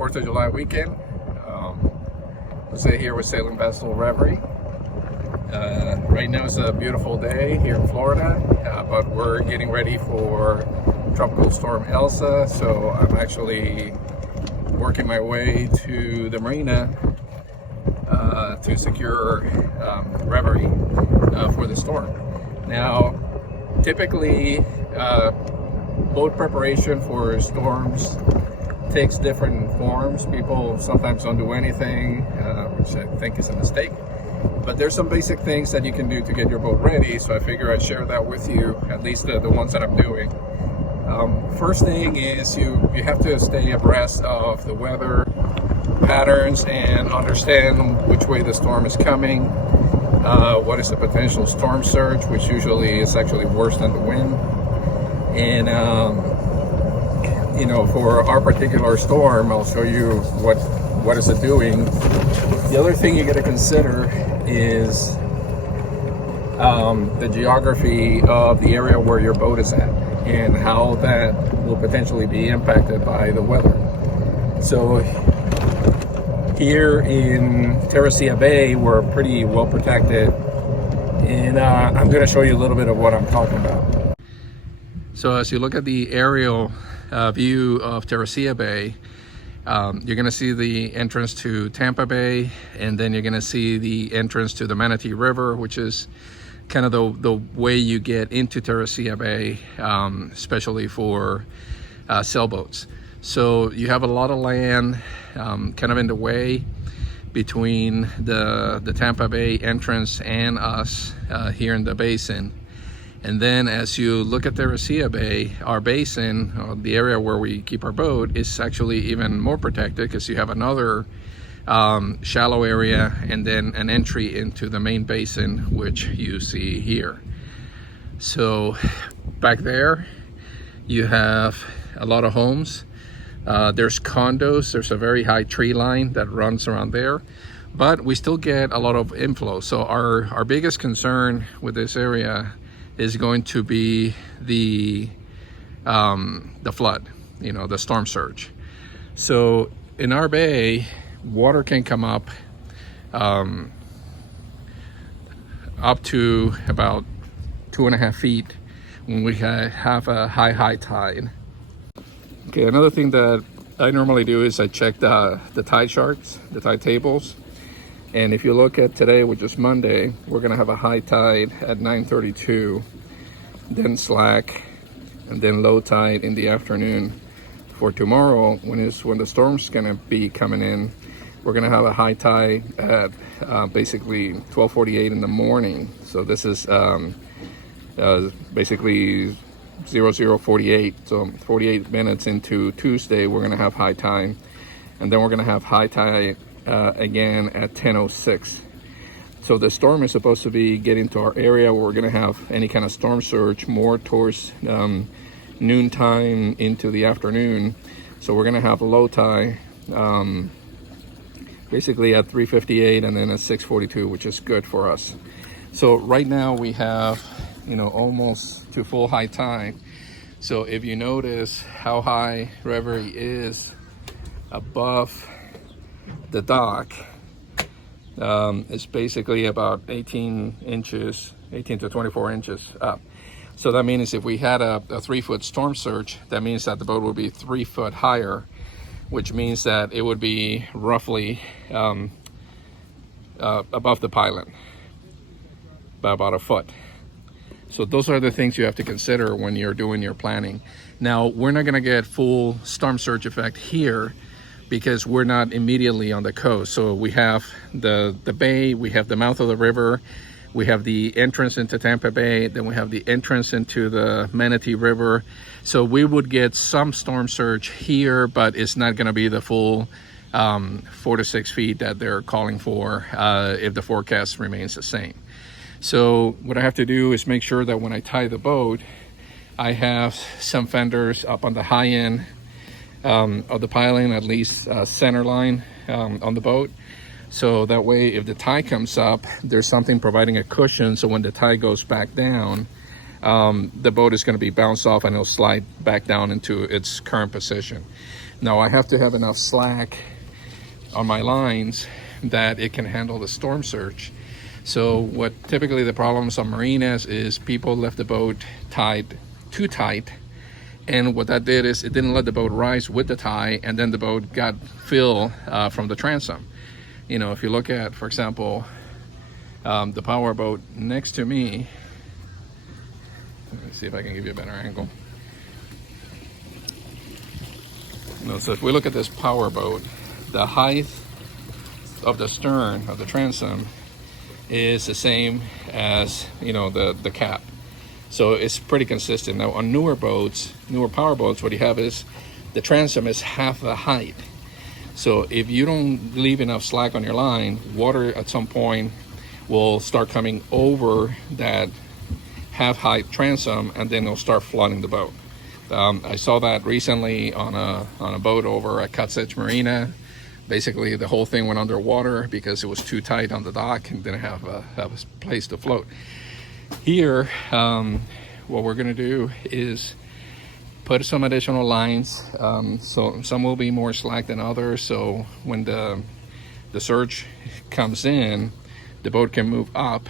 4th of July weekend. Jose here with sailing vessel Reverie. Right now it's a beautiful day here in Florida, but we're getting ready for Tropical Storm Elsa, so I'm actually working my way to the marina to secure Reverie for the storm. Now, typically boat preparation for storms takes different forms. People sometimes don't do anything, which I think is a mistake. But there's some basic things that you can do to get your boat ready, so I figure I'd share that with you, at least the ones that I'm doing. First thing is you have to stay abreast of the weather patterns and understand which way the storm is coming. What is the potential storm surge, which usually is actually worse than the wind. And you know, for our particular storm, I'll show you what is it doing. The other thing you got to consider is the geography of the area where your boat is at and how that will potentially be impacted by the weather. So here in Tampa Bay, we're pretty well protected, and I'm going to show you a little bit of what I'm talking about. So as you look at the aerial view of Tampa Bay, you're going to see the entrance to Tampa Bay, and then you're going to see the entrance to the Manatee River, which is kind of the way you get into Tampa Bay, especially for sailboats. So you have a lot of land kind of in the way between the Tampa Bay entrance and us here in the basin. And then as you look at Tampa Bay, our basin, the area where we keep our boat, is actually even more protected because you have another shallow area and then an entry into the main basin, which you see here. So back there, you have a lot of homes. There's condos. There's a very high tree line that runs around there, but we still get a lot of inflow. So our biggest concern with this area is going to be the flood, you know, the storm surge. So in our bay, water can come up to about 2.5 feet when we have a high tide. Okay, another thing that I normally do is I check the tide charts, the tide tables. And if you look at today, which is Monday, we're gonna have a high tide at 9:32, then slack, and then low tide in the afternoon. For tomorrow, when the storm's gonna be coming in, we're gonna have a high tide at basically 12:48 in the morning. So this is basically 00:48. So 48 minutes into Tuesday, we're gonna have high tide, and then we're gonna have high tide again at 10:06. So the storm is supposed to be getting to our area where we're going to have any kind of storm surge more towards noontime into the afternoon. So we're going to have a low tide basically at 3:58 and then at 6:42, which is good for us. So right now we have, you know, almost to full high tide. So if you notice how high Reverie is above the dock, it's basically about 18 to 24 inches up. So that means if we had a 3-foot storm surge, that means that the boat would be 3 foot higher, which means that it would be roughly above the pilot by about a foot. So those are the things you have to consider when you're doing your planning. Now, we're not gonna get full storm surge effect here because we're not immediately on the coast. So we have the bay, we have the mouth of the river, we have the entrance into Tampa Bay, then we have the entrance into the Manatee River. So we would get some storm surge here, but it's not gonna be the full 4 to 6 feet that they're calling for if the forecast remains the same. So what I have to do is make sure that when I tie the boat, I have some fenders up on the high end of the piling, at least center line on the boat. So that way, if the tide comes up, there's something providing a cushion. So when the tide goes back down, the boat is going to be bounced off and it'll slide back down into its current position. Now I have to have enough slack on my lines that it can handle the storm surge. So what typically the problems on marinas is people left the boat tied too tight, and what that did is it didn't let the boat rise with the tide, and then the boat got fill from the transom. You know, if you look at, for example, the power boat next to me, let me see if I can give you a better angle. So if we look at this power boat, the height of the stern of the transom is the same as, you know, the cap. So it's pretty consistent. Now on newer boats, newer power boats, what you have is the transom is half the height. So if you don't leave enough slack on your line, water at some point will start coming over that half height transom, and then it'll start flooding the boat. I saw that recently on a boat over at Cutts Edge Marina. Basically, the whole thing went underwater because it was too tight on the dock and didn't have a place to float. Here, what we're going to do is put some additional lines. So some will be more slack than others. So when the surge comes in, the boat can move up,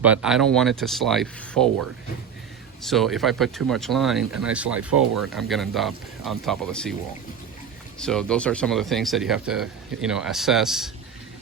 but I don't want it to slide forward. So if I put too much line and I slide forward, I'm going to end up on top of the seawall. So those are some of the things that you have to, you know, assess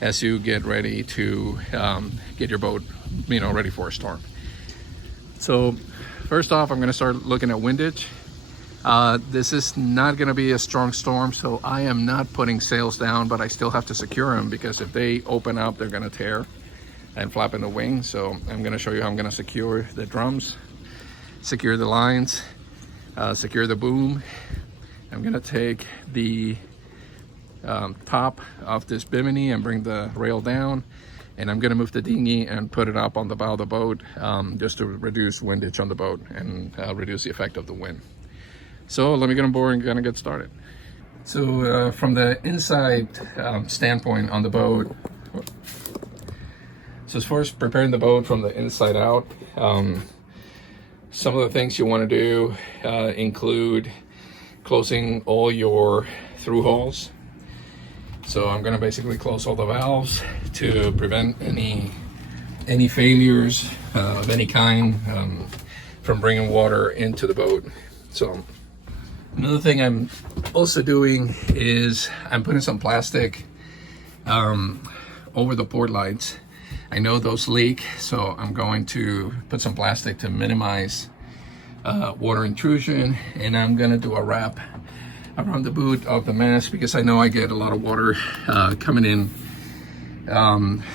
as you get ready to get your boat, you know, ready for a storm. So first off, I'm going to start looking at windage. This is not going to be a strong storm, so I am not putting sails down, but I still have to secure them because if they open up, they're going to tear and flap in the wing. So I'm going to show you how I'm going to secure the drums, secure the lines, secure the boom. I'm going to take the top of this bimini and bring the rail down, and I'm going to move the dinghy and put it up on the bow of the boat just to reduce windage on the boat and reduce the effect of the wind. So let me get on board and gonna get started. So from the inside standpoint on the boat, so as far as preparing the boat from the inside out, some of the things you want to do include closing all your through holes. So I'm going to basically close all the valves to prevent any failures of any kind from bringing water into the boat. So another thing I'm also doing is I'm putting some plastic over the port lights. I know those leak, so I'm going to put some plastic to minimize water intrusion, and I'm going to do a wrap around the boot of the mast because I know I get a lot of water coming in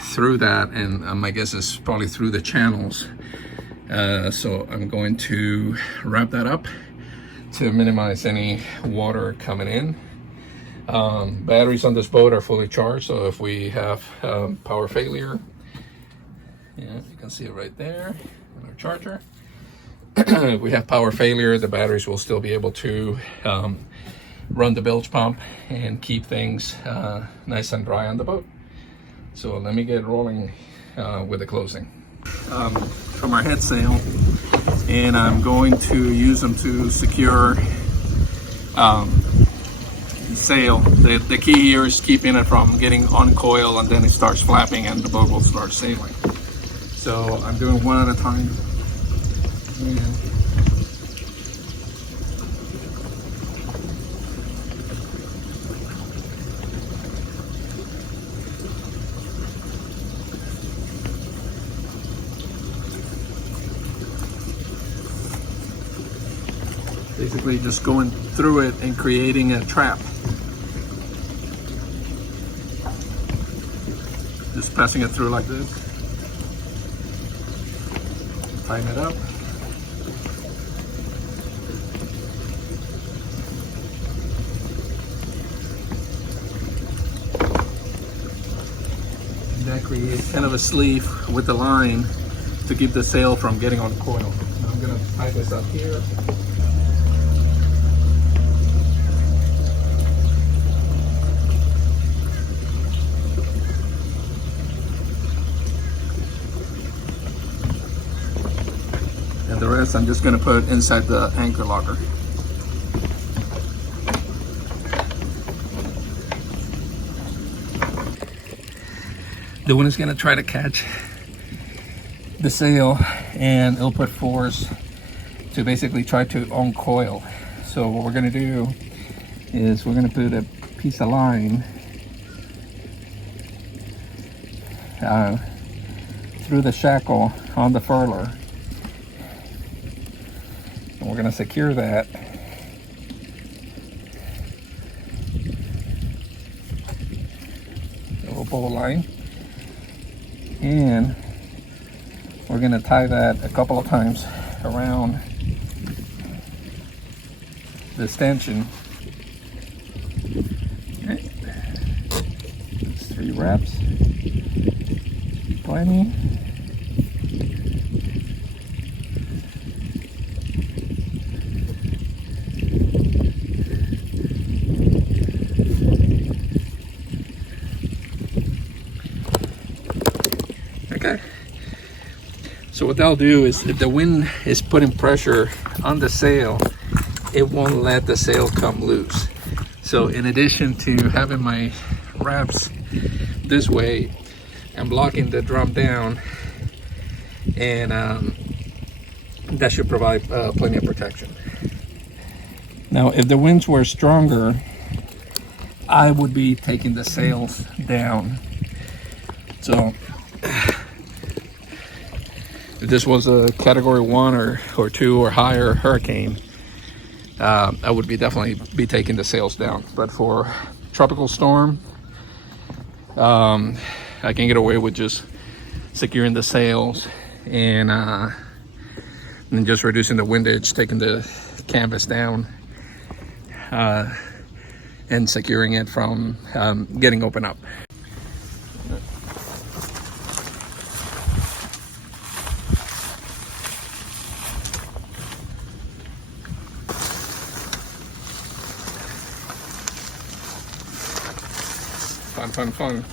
through that, and my guess is probably through the channels. So I'm going to wrap that up to minimize any water coming in. Batteries on this boat are fully charged, so if we have power failure, yeah, you can see it right there on our charger. If we have power failure, the batteries will still be able to run the bilge pump and keep things nice and dry on the boat. So let me get rolling with the closing. From our head sail, and I'm going to use them to secure sail. The key here is keeping it from getting uncoiled and then it starts flapping and the boat will start sailing. So I'm doing one at a time. Basically just going through it and creating a trap. Just passing it through like this. Tighten it up. And that creates kind of a sleeve with the line to keep the sail from getting uncoiled. Now I'm going to tie this up here. The rest canvas I'm just going to put inside the anchor locker. The wind is going to try to catch the sail, and it'll put force to basically try to uncoil. So what we're going to do is we're going to put a piece of line through the shackle on the furler, and we're going to secure that little bow line, and we're going to tie that a couple of times around the stanchion. Okay. That's 3 wraps. Plenty. Okay. So what that'll do is, if the wind is putting pressure on the sail, it won't let the sail come loose. So in addition to having my wraps this way, I'm locking the drum down, and that should provide plenty of protection. Now, if the winds were stronger, I would be taking the sails down. So if this was a category 1 or 2 or higher hurricane, I would definitely be taking the sails down. But for tropical storm, I can get away with just securing the sails and just reducing the windage, taking the canvas down, and securing it from getting open up. Fun.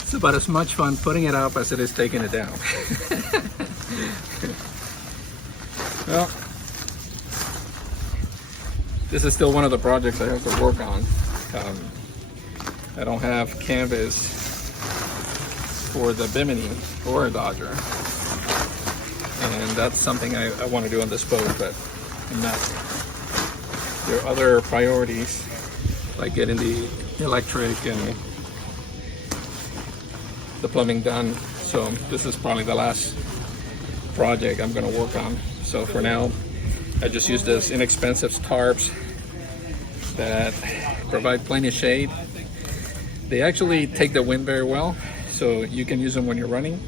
It's about as much fun putting it up as it is taking it down. Well, this is still one of the projects I have to work on. I don't have canvas for the Bimini or Dodger, and that's something I want to do on this boat, but I'm not. There are other priorities, like getting the electric and the plumbing done. So this is probably the last project I'm going to work on. So for now, I just use this inexpensive tarps that provide plenty of shade. They actually take the wind very well, so you can use them when you're running.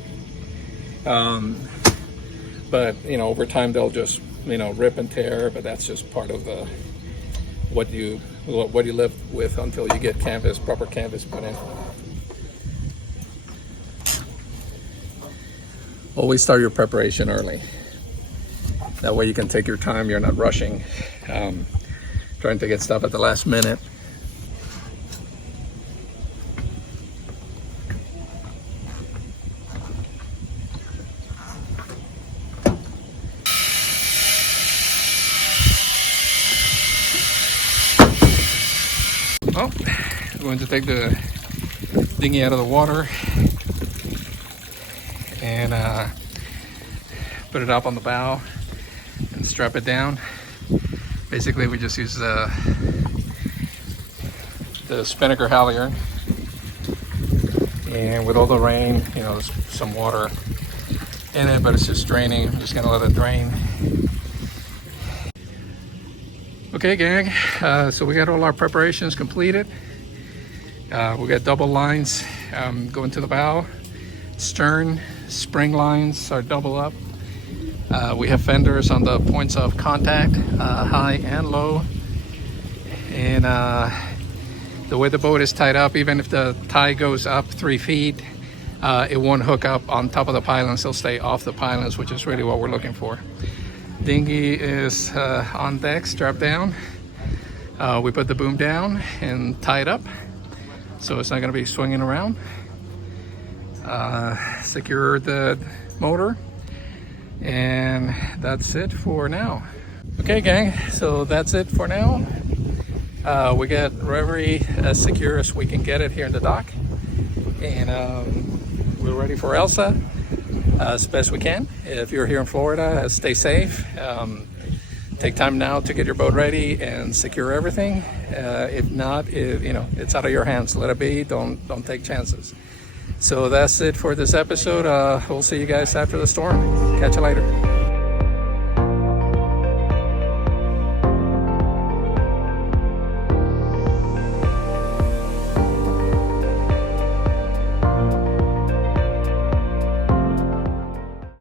But over time they'll just rip and tear. But that's just part of the what you live with until you get proper canvas put in. Always start your preparation early. That way you can take your time. You're not rushing, trying to get stuff at the last minute. Well, I'm going to take the dinghy out of the water and put it up on the bow and strap it down. Basically, we just use the spinnaker halyard, and with all the rain, there's some water in it, but it's just draining. I'm just gonna let it drain. Okay, gang, so we got all our preparations completed. We got double lines going to the bow. Stern spring lines are double up. We have fenders on the points of contact, high and low. And the way the boat is tied up, even if the tie goes up 3 feet, it won't hook up on top of the pylons. It'll stay off the pylons, which is really what we're looking for. Dinghy is on deck, strapped down. We put the boom down and tie it up, so it's not going to be swinging around. secure the motor, and that's it for now. Okay, gang, so that's it for now. We got Reverie as secure as we can get it here in the dock, and we're ready for Elsa as best we can. If you're here in Florida, stay safe. Take time now to get your boat ready and secure everything. If not, it's out of your hands. Let it be. Don't take chances. So that's it for this episode. We'll see you guys after the storm. Catch you later.